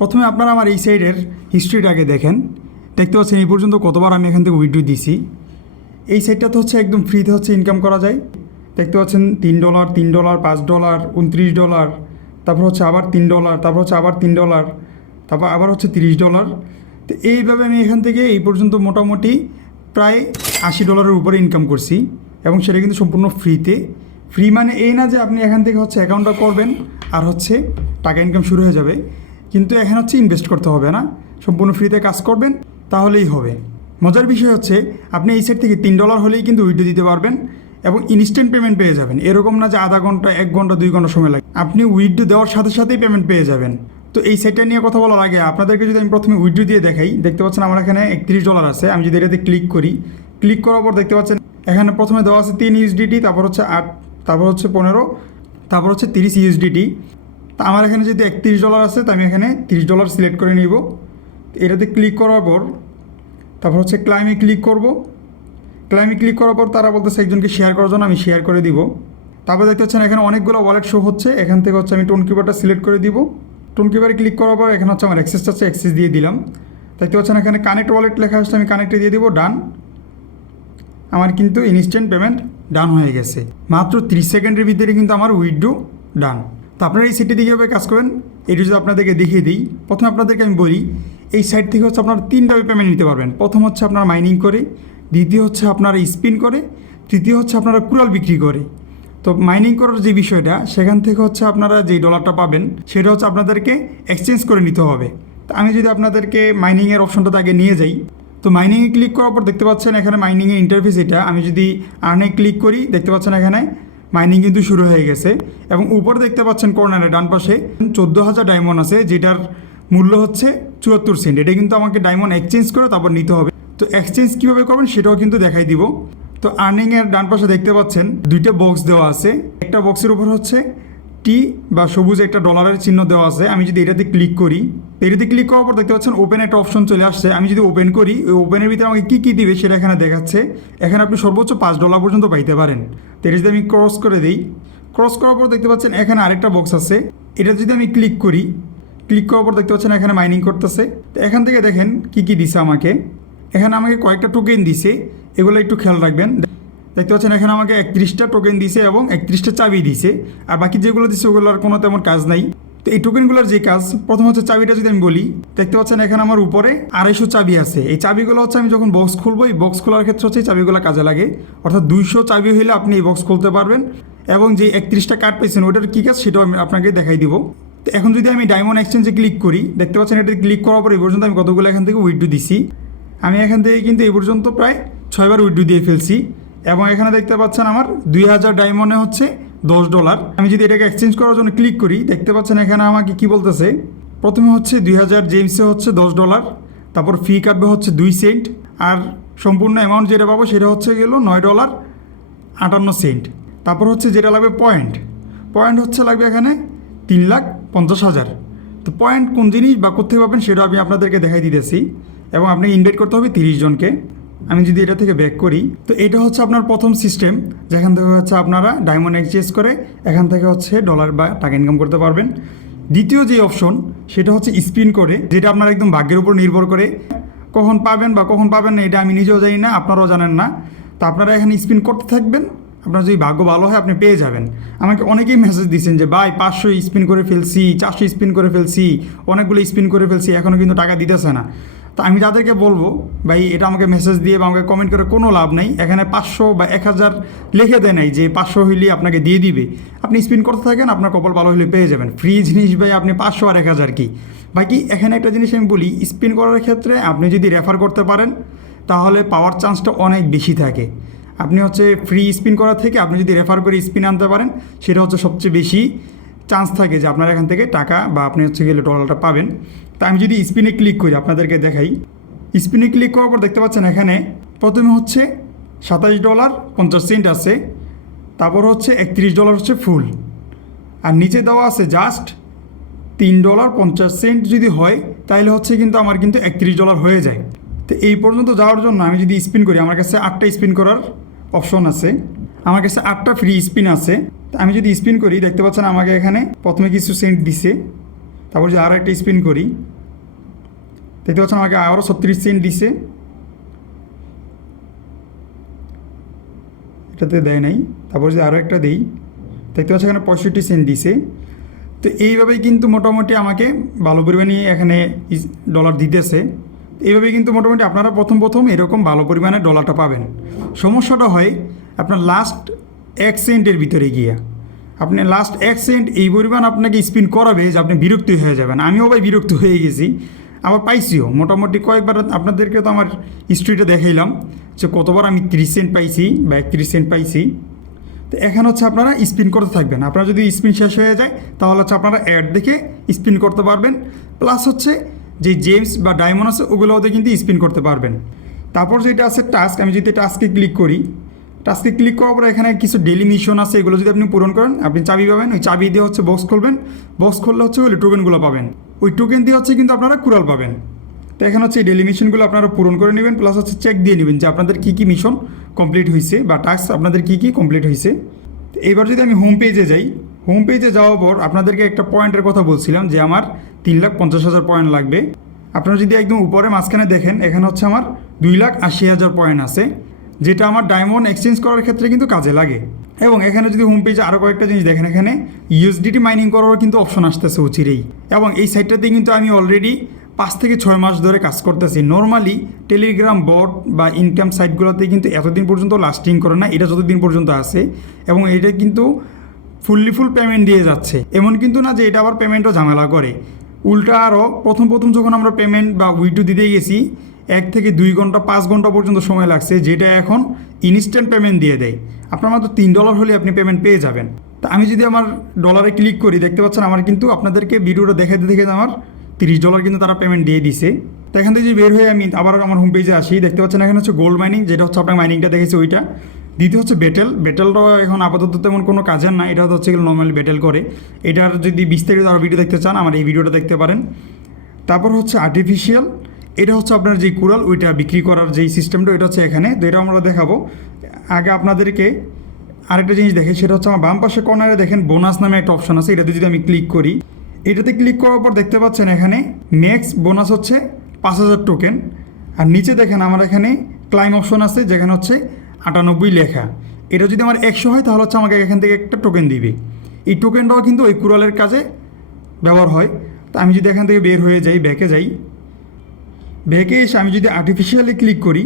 প্রথমে আপনারা আমার এই সাইডের হিস্ট্রিটাকে দেখেন, দেখতে পাচ্ছেন এই পর্যন্ত কতবার আমি এখান থেকে উইথড্র দিছি। এই সাইডটাতে হচ্ছে একদম ফ্রিতে হচ্ছে ইনকাম করা যায়। দেখতে পাচ্ছেন $3, $3, $5, $29, তারপর হচ্ছে আবার $3, তারপর হচ্ছে আবার $3, তারপর আবার হচ্ছে $30। তো এইভাবে আমি এখান থেকে এই পর্যন্ত মোটামুটি প্রায় $80 উপরে ইনকাম করছি, এবং সেটা কিন্তু সম্পূর্ণ ফ্রিতে। ফ্রি মানে এই না যে আপনি এখান থেকে হচ্ছে অ্যাকাউন্টটা করবেন আর হচ্ছে টাকা ইনকাম শুরু হয়ে যাবে, কিন্তু এখানে হচ্ছে ইনভেস্ট করতে হবে না, সম্পূর্ণ ফ্রিতে কাজ করবেন তাহলেই হবে। মজার বিষয় হচ্ছে আপনি এই সাইড থেকে $3 হলেই কিন্তু উইথড্র দিতে পারবেন এবং ইনস্ট্যান্ট পেমেন্ট পেয়ে যাবেন। এরকম না যে আধা ঘন্টা, 1 ঘন্টা, 2 ঘন্টা সময় লাগে, আপনি উইথড্র দেওয়ার সাথে সাথেই পেমেন্ট পেয়ে যাবেন। তো এই সাইটটা নিয়ে কথা বলার আগে আপনাদেরকে যদি আমি প্রথমে উইথড্র দিয়ে দেখাই, দেখতে পাচ্ছেন আমার এখানে $31 আছে। আমি যদি এটাতে ক্লিক করি, ক্লিক করার পর দেখতে পাচ্ছেন এখানে প্রথমে দেওয়া আছে 3 USDT, তারপর হচ্ছে 8, তারপর হচ্ছে 15, তারপর হচ্ছে 30 USDT। তা আমার এখানে যদি $31 আছে, তো আমি এখানে $30 সিলেক্ট করে নিব। এটাতে ক্লিক করার পর তারপর হচ্ছে ক্লাইমে ক্লিক করব। ক্লাইমে ক্লিক করার পর তারা বলতেছে একজনকে শেয়ার করার জন্য, আমি শেয়ার করে দিব। তারপর দেখতে পাচ্ছেন এখানে অনেকগুলো ওয়ালেট শো হচ্ছে। এখান থেকে হচ্ছে আমি টোন কিপারটা সিলেক্ট করে দিব। টোন কিপারে ক্লিক করার পর এখানে হচ্ছে আমার অ্যাক্সেসটা আছে, অ্যাক্সেস দিয়ে দিলাম। দেখতে পাচ্ছেন এখানে কানেক্ট ওয়ালেট লেখা আসছে, আমি কানেক্টে দিয়ে দিব, ডান। আমার কিন্তু ইনস্ট্যান্ট পেমেন্ট ডান হয়ে গেছে। মাত্র 30 সেকেন্ডের ভিতরে কিন্তু আমার উইথড্র ডান। তো আপনারা এই সাইটে কীভাবে কাজ করবেন এটি যদি আপনাদেরকে দেখিয়ে দিই। প্রথমে আপনাদেরকে আমি বলি, এই সাইট থেকে হচ্ছে আপনারা 3ভাবে পেমেন্ট নিতে পারবেন। প্রথম হচ্ছে আপনারা মাইনিং করে, দ্বিতীয় হচ্ছে আপনারা স্পিন করে, তৃতীয় হচ্ছে আপনারা কুড়াল বিক্রি করে। তো মাইনিং করার যে বিষয়টা, সেখান থেকে হচ্ছে আপনারা যেই ডলারটা পাবেন সেটা হচ্ছে আপনাদেরকে এক্সচেঞ্জ করে নিতে হবে। তো আমি যদি আপনাদেরকে মাইনিংয়ের অপশনটাতে আগে নিয়ে যাই, তো মাইনিংয়ে ক্লিক করার পর দেখতে পাচ্ছেন এখানে মাইনিংয়ের ইন্টারফেস এটা। আমি যদি আর্নে ক্লিক করি, দেখতে পাচ্ছেন এখানে মাইনিং কিন্তু শুরু হয়ে গেছে, এবং উপরে দেখতে পাচ্ছেন কর্নারে ডান পাশে 14,000 ডায়মন্ড আছে, যেটার মূল্য হচ্ছে 74 সেন্ট। এটা কিন্তু আমাকে ডায়মন্ড এক্সচেঞ্জ করে তারপর নিতে হবে। তো এক্সচেঞ্জ কীভাবে করবেন সেটাও কিন্তু দেখাই দিব। তো আর্নিংয়ের ডান পাশে দেখতে পাচ্ছেন 2টা বক্স দেওয়া আছে। একটা বক্সের উপর হচ্ছে টি বা সবুজ একটা ডলারের চিহ্ন দেওয়া আছে। আমি যদি এটাতে ক্লিক করি, এটাতে ক্লিক করার পর দেখতে পাচ্ছেন ওপেন একটা অপশন চলে আসছে। আমি যদি ওপেন করি, ওই ওপেনের ভিতরে আমাকে কী কী দিবে সেটা এখানে দেখাচ্ছে। এখানে আপনি সর্বোচ্চ $5 পর্যন্ত পাইতে পারেন। তো এটা যদি আমি ক্রস করে দিই, ক্রস করার পর দেখতে পাচ্ছেন এখানে আরেকটা বক্স আছে। এটা যদি আমি ক্লিক করি, ক্লিক করার পর দেখতে পাচ্ছেন এখানে মাইনিং করতেছে। তো এখান থেকে দেখেন কী কী দিছে আমাকে। এখানে আমাকে কয়েকটা টোকেন দিছে, এগুলো একটু খেয়াল রাখবেন। দেখতে পাচ্ছেন এখানে আমাকে 31টা টোকেন দিছে এবং 31টা চাবি দিছে। আর বাকি যেগুলো দিচ্ছে ওগুলোর কোনো তেমন কাজ নাই। তো এই টোকেনগুলোর যে কাজ, প্রথম হচ্ছে চাবিটা যদি আমি বলি, দেখতে পাচ্ছেন এখানে আমার উপরে 250 চাবি আছে। এই চাবিগুলো হচ্ছে আমি যখন বক্স খুলবো, এই বক্স খোলার ক্ষেত্রে হচ্ছে এই চাবিগুলো কাজে লাগে। অর্থাৎ 200 চাবি হলে আপনি এই বক্স খুলতে পারবেন। এবং যে 31টা কার্ড পেয়েছেন ওটার কী কাজ সেটাও আমি আপনাকে দেখাই দিব। তো এখন যদি আমি ডায়মন্ড এক্সচেঞ্জে ক্লিক করি, দেখতে পাচ্ছেন এটাতে ক্লিক করার পর এই পর্যন্ত আমি কতগুলো এখান থেকে উইথড্র দিছি। আমি এখান থেকে কিন্তু এই পর্যন্ত প্রায় 6বার উইথড্র দিয়ে ফেলছি। এবং এখানে দেখতে পাচ্ছেন আমার 2000 ডায়মন্ডে হচ্ছে $10। আমি যদি এটাকে এক্সচেঞ্জ করার জন্য ক্লিক করি, দেখতে পাচ্ছেন এখানে আমাকে কি বলতেছে, প্রথমে হচ্ছে 2000 জেমসে হচ্ছে $10, তারপর ফি কাটবে হচ্ছে 2 সেন্ট, আর সম্পূর্ণ অ্যামাউন্ট যেটা পাবো সেটা হচ্ছে গেল $9.58। তারপর হচ্ছে যেটা লাগবে পয়েন্ট, পয়েন্ট হচ্ছে লাগবে এখানে 3,50,000। তো পয়েন্ট কোন জিনিস বা কোথায় পাবেন সেটা আমি আপনাদেরকে দেখাই দিতেছি। এবং আপনাকে ইনভাইট করতে হবে 30 জনকে। আমি যদি এটা থেকে ব্যাক করি, তো এটা হচ্ছে আপনার প্রথম সিস্টেম, যেখান থেকে হচ্ছে আপনারা ডায়মন্ড এক্সচেঞ্জ করে এখান থেকে হচ্ছে ডলার বা টাকা ইনকাম করতে পারবেন। দ্বিতীয় যে অপশন সেটা হচ্ছে স্পিন করে, যেটা আপনার একদম ভাগ্যের উপর নির্ভর করে, কখন পাবেন বা কখন পাবেন না এটা আমি নিজেও জানি না, আপনারাও জানেন না। তো আপনারা এখানে স্পিন করতে থাকবেন, আপনার যদি ভাগ্য ভালো হয় আপনি পেয়ে যাবেন। আমাকে অনেকেই মেসেজ দিচ্ছেন যে ভাই 500 স্পিন করে ফেলছি, 400 স্পিন করে ফেলছি, অনেকগুলো স্পিন করে ফেলছি, এখনও কিন্তু টাকা দিতেছে না। তো আমি তাদেরকে বলবো, ভাই এটা আমাকে মেসেজ দিয়ে বা আমাকে কমেন্ট করে কোনো লাভ নেই। এখানে 500 বা 1000 লিখে দেয় নাই যে 500 হইলে আপনাকে দিয়ে দিবে। আপনি স্পিন করতে থাকেন, আপনার কপাল ভালো হলে পেয়ে যাবেন। ফ্রি জিনিস ভাই, আপনি 500 আর 1000 কি। বাকি এখানে একটা জিনিস আমি বলি, স্পিন করার ক্ষেত্রে আপনি যদি রেফার করতে পারেন তাহলে পাওয়ার চান্সটা অনেক বেশি থাকে। আপনি হচ্ছে ফ্রি স্পিন করার থেকে আপনি যদি রেফার করে স্পিন আনতে পারেন, সেটা হচ্ছে সবচেয়ে বেশি চান্স থাকে যে আপনার এখান থেকে টাকা বা আপনি হচ্ছে গেলে ডলারটা পাবেন। তা আমি যদি স্পিনে ক্লিক করি, আপনাদেরকে দেখাই। স্পিনে ক্লিক করার পর দেখতে পাচ্ছেন এখানে প্রথমে হচ্ছে $27.50 আছে, তারপর হচ্ছে $31 হচ্ছে ফুল, আর নিচে দেওয়া আছে জাস্ট $3.50 যদি হয় তাহলে হচ্ছে কিন্তু আমার কিন্তু $31 হয়ে যায়। তো এই পর্যন্ত যাওয়ার জন্য আমি যদি স্পিন করি, আমার কাছে 8টা স্পিন করার অপশন আছে, আমার কাছে 8টা ফ্রি স্পিন আছে। তো আমি যদি স্পিন করি, দেখতে পাচ্ছেন আমাকে এখানে প্রথমে কিছু সেন্ট দিছে, তারপর যে আর একটা স্পিন করি, দেখতে পাচ্ছেন আমাকে আরও 36 সেন্ট দিছে, এটাতে দেয় নাই। তারপর যে আরও একটা দেই, দেখতে পাচ্ছি এখানে 65 সেন্ট দিছে। তো এইভাবেই কিন্তু মোটামুটি আমাকে ভালো পরিমাণে এখানে ডলার দিতেছে। এইভাবে কিন্তু মোটামুটি আপনারা প্রথম এরকম ভালো পরিমাণে ডলারটা পাবেন। সমস্যাটা হয় আপনার লাস্ট 1 সেন্টের ভিতরে গিয়া, আপনি লাস্ট 1 সেন্ট এই পরিমাণ আপনাকে স্পিন করাবে যে আপনি বিরক্ত হয়ে যাবেন। আমিও ভাই বিরক্ত হয়ে গেছি, আবার পাইছিও মোটামুটি কয়েকবার। আপনাদেরকে তো আমার হিস্ট্রিটা দেখাইলাম যে কতবার আমি 30 সেন্ট পাইছি বা 31 সেন্ট পাইছি। তো এখানে হচ্ছে আপনারা স্পিন করতে থাকবেন। আপনারা যদি স্পিন শেষ হয়ে যায় তাহলে হচ্ছে আপনারা অ্যাড দেখে স্পিন করতে পারবেন, প্লাস হচ্ছে যে জেমস বা ডায়মন্ড আছে ওগুলোতে কিন্তু স্পিন করতে পারবেন। তারপর যেটা আছে টাস্ক, আমি যদি টাস্কে ক্লিক করি, টাস্কে ক্লিক করার পর এখানে কিছু ডেলি মিশন আছে, এগুলো যদি আপনি পূরণ করেন আপনি চাবি পাবেন। ওই চাবি দিয়ে হচ্ছে বক্স খুলবেন, বক্স খুললে হচ্ছে ওই টোকেনগুলো পাবেন, ওই টোকেন দিয়ে হচ্ছে কিন্তু আপনারা কুড়াল পাবেন। তো এখানে হচ্ছে এই ডেলি মিশনগুলো আপনারা পূরণ করে নেবেন, প্লাস হচ্ছে চেক দিয়ে নেবেন যে আপনাদের কী কী মিশন কমপ্লিট হয়েছে বা টাস্ক আপনাদের কী কী কমপ্লিট হয়েছে। এইবার যদি আমি হোম পেজে যাই, হোম পেজে যাওয়ার পর আপনাদেরকে একটা পয়েন্টের কথা বলছিলাম যে আমার 3,50,000 পয়েন্ট লাগবে। আপনারা যদি একদম উপরে মাঝখানে দেখেন এখানে হচ্ছে আমার 2,80,000 পয়েন্ট আছে, যেটা আমার ডায়মন্ড এক্সচেঞ্জ করার ক্ষেত্রে কিন্তু কাজে লাগে। এবং এখানে যদি হোম পেজে আরও কয়েকটা জিনিস দেখেন, এখানে ইউএসডিটি মাইনিং করারও কিন্তু অপশন আসতেছে অচিরেই। এবং এই সাইটটাতে কিন্তু আমি অলরেডি 5 থেকে 6 মাস ধরে কাজ করতেছি। নর্মালি টেলিগ্রাম বট বা ইনকাম সাইটগুলোতে কিন্তু এতদিন পর্যন্ত লাস্টিং করে না, এটা যতদিন পর্যন্ত আছে। এবং এটা কিন্তু ফুল পেমেন্ট দিয়ে যাচ্ছে, এমন কিন্তু না যে এটা আবার পেমেন্টও ঝামেলা করে। উল্টা আরও প্রথম যখন আমরা পেমেন্ট বা উইথড্র দিতে গেছি 1 থেকে 2 ঘন্টা 5 ঘন্টা পর্যন্ত সময় লাগছে, যেটা এখন ইনস্ট্যান্ট পেমেন্ট দিয়ে দেয়। আপনার মাত্র $3 হলে আপনি পেমেন্ট পেয়ে যাবেন। তা আমি যদি আমার ডলারে ক্লিক করি, দেখতে পাচ্ছেন আমার কিন্তু আপনাদেরকে ভিডিওটা দেখাতে আমার $30 কিন্তু তারা পেমেন্ট দিয়ে দিছে। তো এখান থেকে যদি বের হয়ে আমি আবার আমার হোম পেজে আসি, দেখতে পাচ্ছেন এখানে হচ্ছে গোল্ড মাইনিং, যেটা হচ্ছে আপনার মাইনিংটা দেখেছি ওইটা। দ্বিতীয় হচ্ছে বেটেলটাও এখন আপাতত তেমন কোনো কাজের না, এটা হচ্ছে নর্মালি বেটেল করে। এটার যদি বিস্তারিত আরও ভিডিও দেখতে চান আমার এই ভিডিওটা দেখতে পারেন। তারপর হচ্ছে আর্টিফিশিয়াল, এটা হচ্ছে আপনার যে কুড়াল ওইটা বিক্রি করার যেই সিস্টেমটা এটা হচ্ছে এখানে। তো এটা আমরা দেখাবো। আগে আপনাদেরকে আরেকটা জিনিস দেখে, সেটা হচ্ছে আমার বাম পাশে কর্নারে দেখেন বোনাস নামে একটা অপশন আছে, এটাতে যদি আমি ক্লিক করি, এটাতে ক্লিক করার পর দেখতে পাচ্ছেন এখানে নেক্সট বোনাস হচ্ছে 5,000 টোকেন। আর নিচে দেখেন আমার এখানে ক্লাইম অপশন আছে, যেখানে হচ্ছে 98 লেখা। এটা যদি আমার 100 হয় তাহলে হচ্ছে আমাকে এখান থেকে একটা টোকেন দিবে। এই টোকেনটাও কিন্তু ওই কুড়ালের কাজে ব্যবহার হয়। তো আমি যদি এখান থেকে বের হয়ে যাই, ব্যাকে যাই, ব্যাকে এসে আমি যদি আর্টিফিশিয়ালি ক্লিক করি,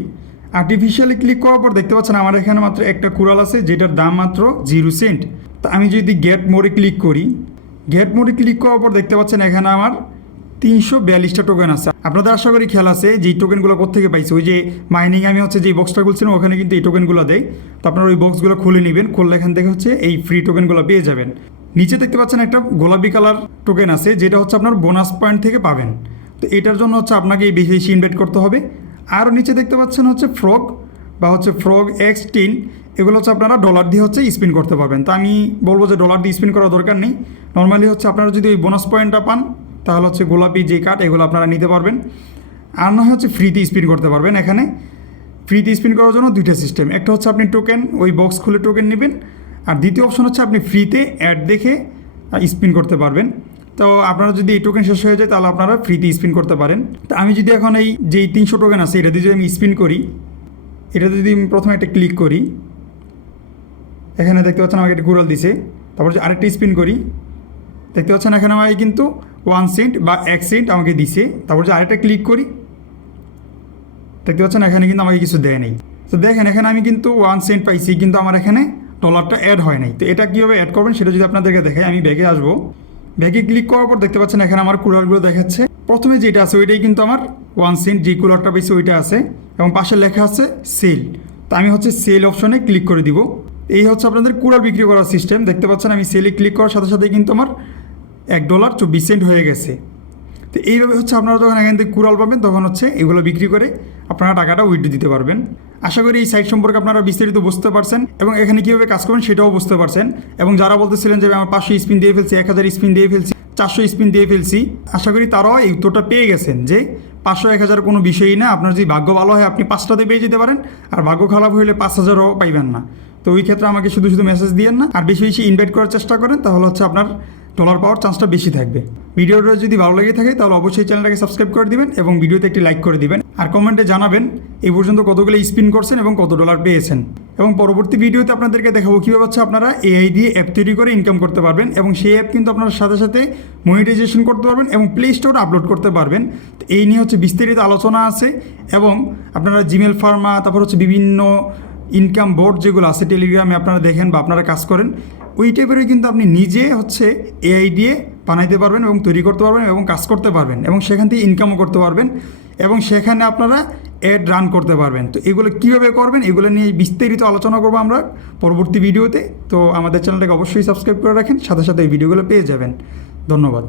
আর্টিফিশিয়ালি ক্লিক করার পর দেখতে পাচ্ছেন আমার এখানে মাত্র একটা কুড়াল আছে, যেটার দাম মাত্র 0 সেন্ট। তো আমি যদি গেট মোড়ে ক্লিক করি, গেট মোডে ক্লিক করার পর দেখতে পাচ্ছেন এখানে আমার 342টা টোকেন আছে। আপনাদের আশা করি খেয়াল আছে যে এই টোকেনগুলো কোথেকে পাইছে। ওই যে মাইনিং আমি হচ্ছে যে বক্সটা খুলছিলাম ওখানে কিন্তু এই টোকেনগুলো দেয়। তো আপনারা ওই বক্সগুলো খুলে নেবেন, খুললে এখান থেকে হচ্ছে এই ফ্রি টোকেনগুলো পেয়ে যাবেন। নিচে দেখতে পাচ্ছেন একটা গোলাপি কালার টোকেন আছে, যেটা হচ্ছে আপনার বোনাস পয়েন্ট থেকে পাবেন। তো এটার জন্য হচ্ছে আপনাকে এই বেশি বেশি ইনভেস্ট করতে হবে। আর নিচে দেখতে পাচ্ছেন হচ্ছে ফ্রগ বা হচ্ছে ফ্রগ X10, এগুলো হচ্ছে আপনারা ডলার দিয়ে হচ্ছে স্পিন করতে পারবেন। তো আমি বলবো যে ডলার দিয়ে স্পিন করার দরকার নেই। নর্মালি হচ্ছে আপনারা যদি ওই বোনাস পয়েন্টটা পান তাহলে হচ্ছে গোলাপি যে কার্ড এগুলো আপনারা নিতে পারবেন। আর না হচ্ছে ফ্রিতে স্পিন করতে পারবেন। এখানে ফ্রিতে স্পিন করার জন্য 2টা সিস্টেম, একটা হচ্ছে আপনি টোকেন ওই বক্স খুলে টোকেন নেবেন, আর দ্বিতীয় অপশন হচ্ছে আপনি ফ্রিতে অ্যাড দেখে স্পিন করতে পারবেন। তো আপনারা যদি এই টোকেন শেষ হয়ে যায় তাহলে আপনারা ফ্রিতে স্পিন করতে পারেন। তো আমি যদি এখন এই যেই 300 টোকেন আছে এটা দিয়ে যদি আমি স্পিন করি, এটাতে যদি আমি প্রথমে একটা ক্লিক করি, এখানে দেখতে পাচ্ছেন আমাকে একটা কুড়াল দিছে। তারপর যে আরেকটা স্পিন করি, দেখতে পাচ্ছেন এখানে আমাকে কিন্তু 1 সেন্ট বা 1 সেন্ট আমাকে দিছে। তারপর যে আরেকটা ক্লিক করি, দেখতে পাচ্ছেন এখানে কিন্তু আমাকে কিছু দেয় নেই। তো দেখেন এখানে আমি কিন্তু 1 সেন্ট পাইছি, কিন্তু আমার এখানে ডলারটা অ্যাড হয় নাই। তো এটা কীভাবে অ্যাড করবেন সেটা যদি আপনাদেরকে দেখাই, আমি ব্যাগে আসবো। ব্যাগে ক্লিক করার পর দেখতে পাচ্ছেন এখানে আমার কুলারগুলো দেখাচ্ছে। প্রথমে যেটা আছে ওইটাই কিন্তু আমার 1 সেন্ট, যে কুলারটা পেয়েছি ওইটা আছে, এবং পাশে লেখা আছে সেল। তো আমি হচ্ছে সেল অপশনে ক্লিক করে দিব। এই হচ্ছে আপনাদের কুলার বিক্রি করার সিস্টেম। দেখতে পাচ্ছেন আমি সেলে ক্লিক করার সাথে সাথে কিন্তু আমার $1.24 হয়ে গেছে। তো এইভাবে হচ্ছে আপনারা যখন এখান থেকে কুড়াল পাবেন তখন হচ্ছে এগুলো বিক্রি করে আপনারা টাকাটা উইথড্র দিতে পারবেন। আশা করি এই সাইট সম্পর্কে আপনারা বিস্তারিত বুঝতে পারছেন এবং এখানে কীভাবে কাজ করবেন সেটাও বুঝতে পারছেন। এবং যারা বলতেছিলেন যে আমার 500 স্পিন দিয়ে ফেলছি, 1000 স্পিন দিয়ে ফেলছি, 400 স্পিন দিয়ে ফেলছি, আশা করি তারাও এই উত্তরটা পেয়ে গেছেন যে 500 1000 কোনো বিষয়ই না। আপনার যদি ভাগ্য ভালো হয় আপনি 5টাতে পেয়ে যেতে পারেন, আর ভাগ্য খারাপ হলে 5000ও পাইবেন না। তো ওই ক্ষেত্রে আমাকে শুধু মেসেজ দিয়েন না, আর বেশি বেশি ইনভাইট করার চেষ্টা করেন, তাহলে হচ্ছে আপনার ডলার পাওয়ার চান্সটা বেশি থাকবে। ভিডিওটা যদি ভালো লেগে থাকে তাহলে অবশ্যই চ্যানেলটাকে সাবস্ক্রাইব করে দিবেন এবং ভিডিওতে একটি লাইক করে দিবেন। আর কমেন্টে জানাবেন এই পর্যন্ত কতগুলো স্পিন করছেন এবং কত ডলার পেয়েছেন। এবং পরবর্তী ভিডিওতে আপনাদেরকে দেখাবো কীভাবে হচ্ছে আপনারা এআই দিয়ে অ্যাপ তৈরি করে ইনকাম করতে পারবেন এবং সেই অ্যাপ কিন্তু আপনারা সাথে সাথে মনিটাইজেশন করতে পারবেন এবং প্লে স্টোরে আপলোড করতে পারবেন। তো এই নিয়ে হচ্ছে বিস্তারিত আলোচনা আছে এবং আপনারা জিমেল ফার্মা, তারপর হচ্ছে বিভিন্ন ইনকাম বোর্ড যেগুলো আছে টেলিগ্রামে আপনারা দেখেন বা আপনারা কাজ করেন, ওই টাইপেরই কিন্তু আপনি নিজে হচ্ছে এআই দিয়ে বানাইতে পারবেন এবং তৈরি করতে পারবেন এবং কাজ করতে পারবেন এবং সেখান থেকে ইনকামও করতে পারবেন এবং সেখানে আপনারা অ্যাড রান করতে পারবেন। তো এগুলো কীভাবে করবেন এগুলো নিয়ে বিস্তারিত আলোচনা করবো আমরা পরবর্তী ভিডিওতে। তো আমাদের চ্যানেলটাকে অবশ্যই সাবস্ক্রাইব করে রাখেন, সাথে সাথে এই ভিডিওগুলো পেয়ে যাবেন। ধন্যবাদ।